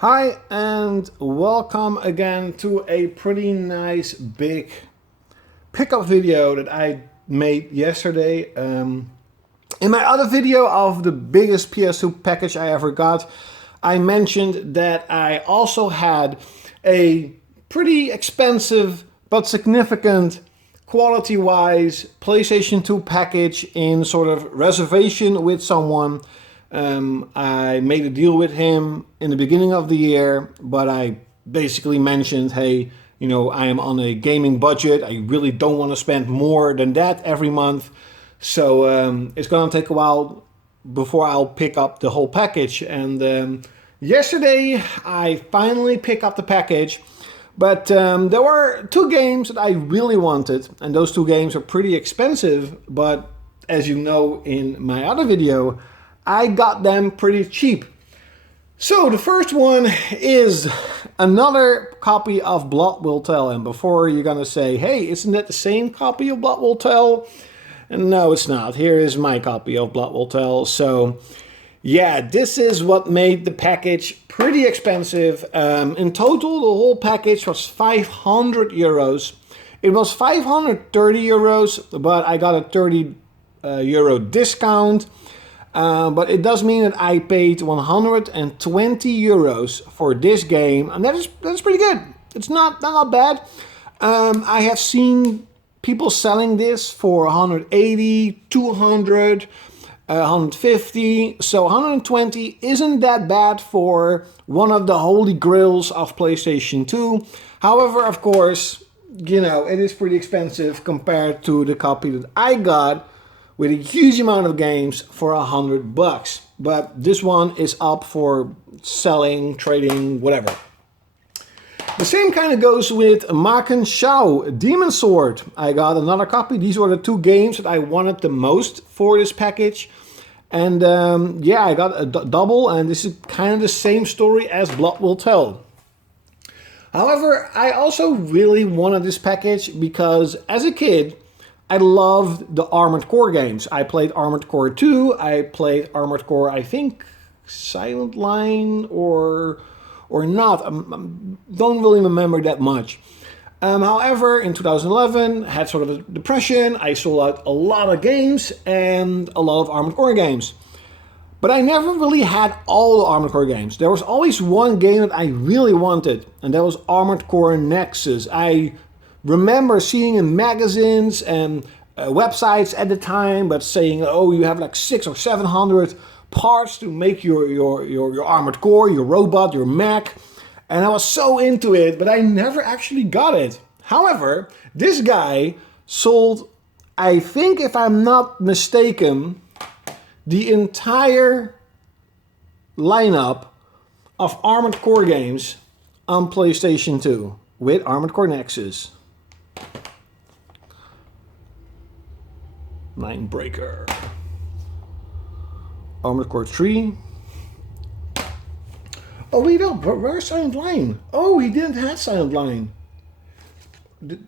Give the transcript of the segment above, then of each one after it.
Hi and welcome again to a pretty nice big pickup video that I made yesterday. In my other video of the biggest PS2 package I ever got, I mentioned that I also had a pretty expensive but significant quality-wise PlayStation 2 package in sort of reservation with someone. I made a deal with him in the beginning of the year, but I basically mentioned, hey, you know, I am on a gaming budget. I really don't want to spend more than that every month. So it's going to take a while before I'll pick up the whole package. And yesterday I finally picked up the package. But there were two games that I really wanted. And those two games are pretty expensive. But as you know in my other video, I got them pretty cheap. So the first one is another copy of Blob Will Tell. And before you're gonna say, hey, isn't that the same copy of Blob Will Tell? And no, it's not. Here is my copy of Blob Will Tell. So yeah, this is what made the package pretty expensive. In total, the whole package was 500 euros. It was 530 euros, but I got a 30 euro discount. But it does mean that I paid 120 euros for this game, and that's pretty good. It's not bad. I have seen people selling this for 180, 200, 150, so 120 isn't that bad for one of the holy grails of PlayStation 2. However, of course, you know, it is pretty expensive compared to the copy that I got, with a huge amount of games for $100. But this one is up for selling, trading, whatever. The same kind of goes with Maken Shao, Demon Sword. I got another copy. These were the two games that I wanted the most for this package. And yeah, I got a double, and this is kind of the same story as Blob Will Tell. However, I also really wanted this package because as a kid, I loved the Armored Core games. I played Armored Core 2, I played Armored Core, I think, Silent Line or not. I don't really remember that much. However, in 2011, I had sort of a depression. I sold out a lot of games and a lot of Armored Core games. But I never really had all the Armored Core games. There was always one game that I really wanted, and that was Armored Core Nexus. I remember seeing in magazines and websites at the time, but saying, oh, you have like 600 or 700 parts to make your Armored Core, your robot, your mech. And I was so into it, but I never actually got it. However, this guy sold, I think if I'm not mistaken, the entire lineup of Armored Core games on PlayStation 2 with Armored Core Nexus. Mindbreaker. Armored Core 3. Oh wait, no, where's Silent Line? Oh, he didn't have Silent Line.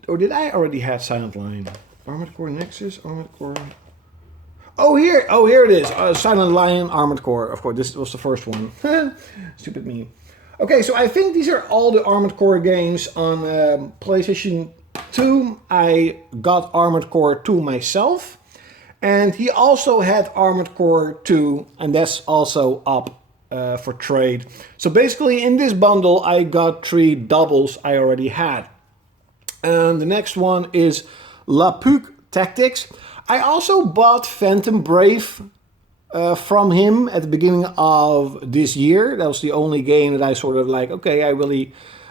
Or did I already have Silent Line? Armored Core Nexus, Armored Core... Oh, here it is. Silent Line, Armored Core. Of course, this was the first one. Stupid me. Okay, so I think these are all the Armored Core games on PlayStation 2. I got Armored Core 2 myself. And he also had Armored Core 2, and that's also up for trade. So basically in this bundle I got 3 doubles I already had. And the next one is LaPook Tactics. I also bought Phantom Brave from him at the beginning of this year. That was the only game that I sort of like, okay,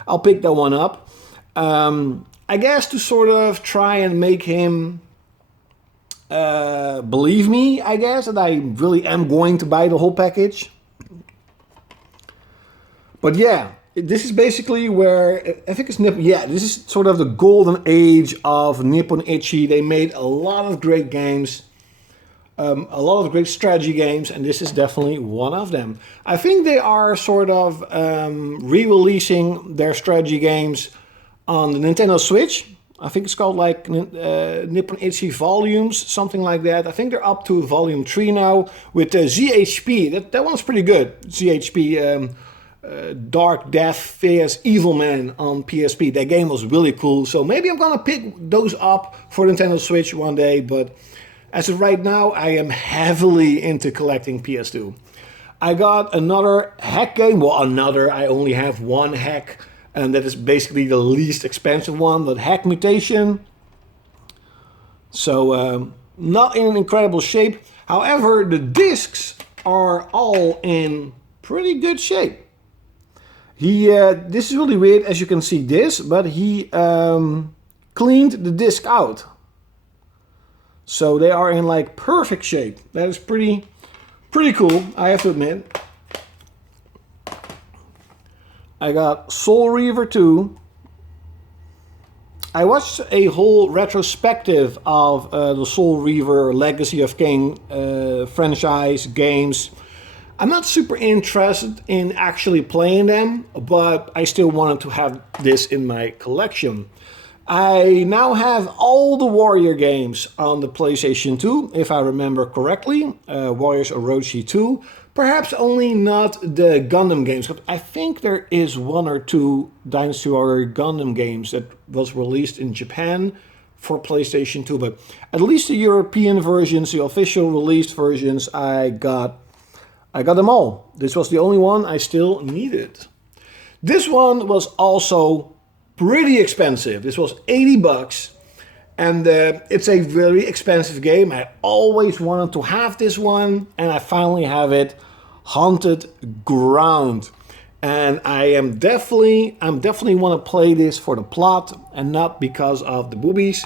I'll pick that one up. I guess to sort of try and make him believe me, I guess, that I really am going to buy the whole package. But yeah, this is basically where, I think it's Nippon, yeah, this is sort of the golden age of Nippon Ichi. They made a lot of great games, a lot of great strategy games, and this is definitely one of them. I think they are sort of re-releasing their strategy games on the Nintendo Switch. I think it's called like Nippon Ichi Volumes, something like that. I think they're up to volume 3 now with ZHP. That one's pretty good. ZHP Dark Death vs Evil Man on PSP. That game was really cool, so maybe I'm gonna pick those up for Nintendo Switch one day, but as of right now, I am heavily into collecting PS2. I got another hack game, I only have one hack, and that is basically the least expensive one, but Hack Mutation. So, not in an incredible shape. However, the discs are all in pretty good shape. This is really weird, as you can see this, but he cleaned the disc out. So they are in like perfect shape. That is pretty cool, I have to admit. I got Soul Reaver 2. I watched a whole retrospective of the Soul Reaver Legacy of Kain franchise games. I'm not super interested in actually playing them, but I still wanted to have this in my collection. I now have all the Warrior games on the PlayStation 2, if I remember correctly. Warriors Orochi 2. Perhaps only not the Gundam games, but I think there is one or two Dynasty Warrior Gundam games that was released in Japan for PlayStation 2. But at least the European versions, the official released versions, I got them all. This was the only one I still needed. This one was also pretty expensive. This was 80 bucks. And it's a very expensive game. I always wanted to have this one, and I finally have it. Haunted Ground. And I'm definitely want to play this for the plot and not because of the boobies.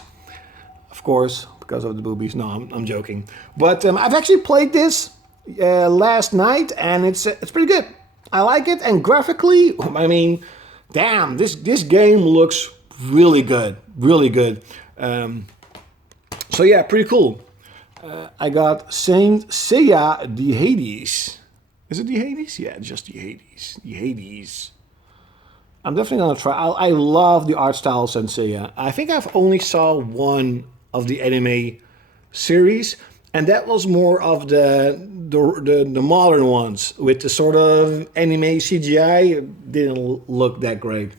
Of course, because of the boobies. No, I'm joking. But I've actually played this last night, and it's pretty good. I like it, and graphically, I mean, damn, this game looks really good, really good. So yeah, pretty cool. I got Saint Seiya the Hades. Is it the Hades? Yeah, just the Hades. The Hades. I'm definitely gonna try. I love the art style of Saint Seiya. I think I've only saw one of the anime series, and that was more of the modern ones with the sort of anime CGI. It didn't look that great.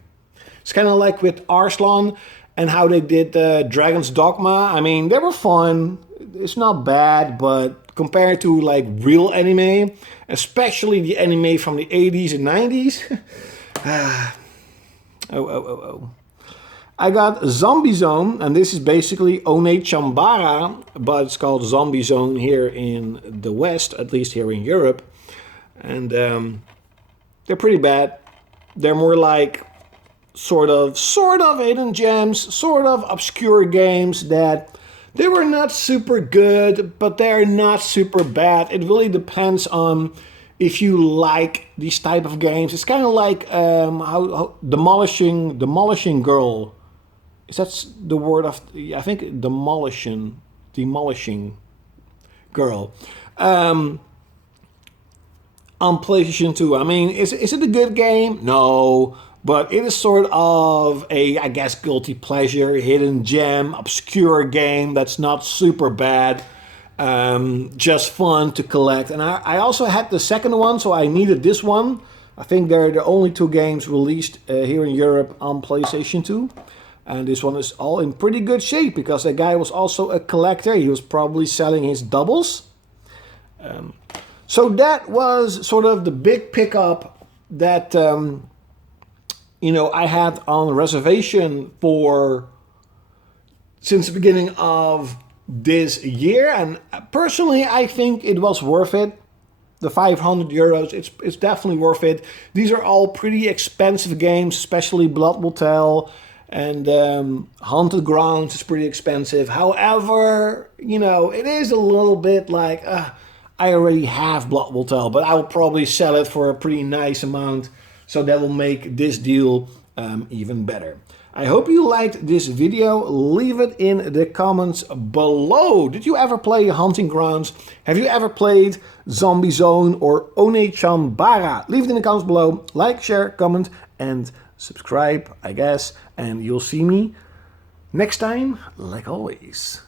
It's kind of like with Arslan and how they did Dragon's Dogma. I mean, they were fun. It's not bad, but compared to like real anime, especially the anime from the 80s and 90s, I got Zombie Zone, and this is basically One Chambara, but it's called Zombie Zone here in the West, at least here in Europe. And they're pretty bad. They're more like sort of hidden gems, sort of obscure games that they were not super good, but they're not super bad. It really depends on if you like these type of games. It's kind of like how Demolishing Girl. Is that the word of? I think Demolishing Girl. On PlayStation 2. I mean, is it a good game? No. But it is sort of a, I guess, guilty pleasure, hidden gem, obscure game that's not super bad. Just fun to collect. And I also had the second one, so I needed this one. I think they're the only two games released here in Europe on PlayStation 2. And this one is all in pretty good shape because the guy was also a collector. He was probably selling his doubles. So that was sort of the big pickup that I had on reservation for since the beginning of this year. And personally, I think it was worth it. The 500 euros, it's definitely worth it. These are all pretty expensive games, especially Blood Will Tell. And Haunted Grounds is pretty expensive. However, it is a little bit like, I already have Blood Will Tell, but I will probably sell it for a pretty nice amount. So that will make this deal even better. I hope you liked this video. Leave it in the comments below. Did you ever play Hunting Grounds? Have you ever played Zombie Zone or One Chambara? Leave it in the comments below. Like, share, comment, and subscribe, I guess. And you'll see me next time, like always.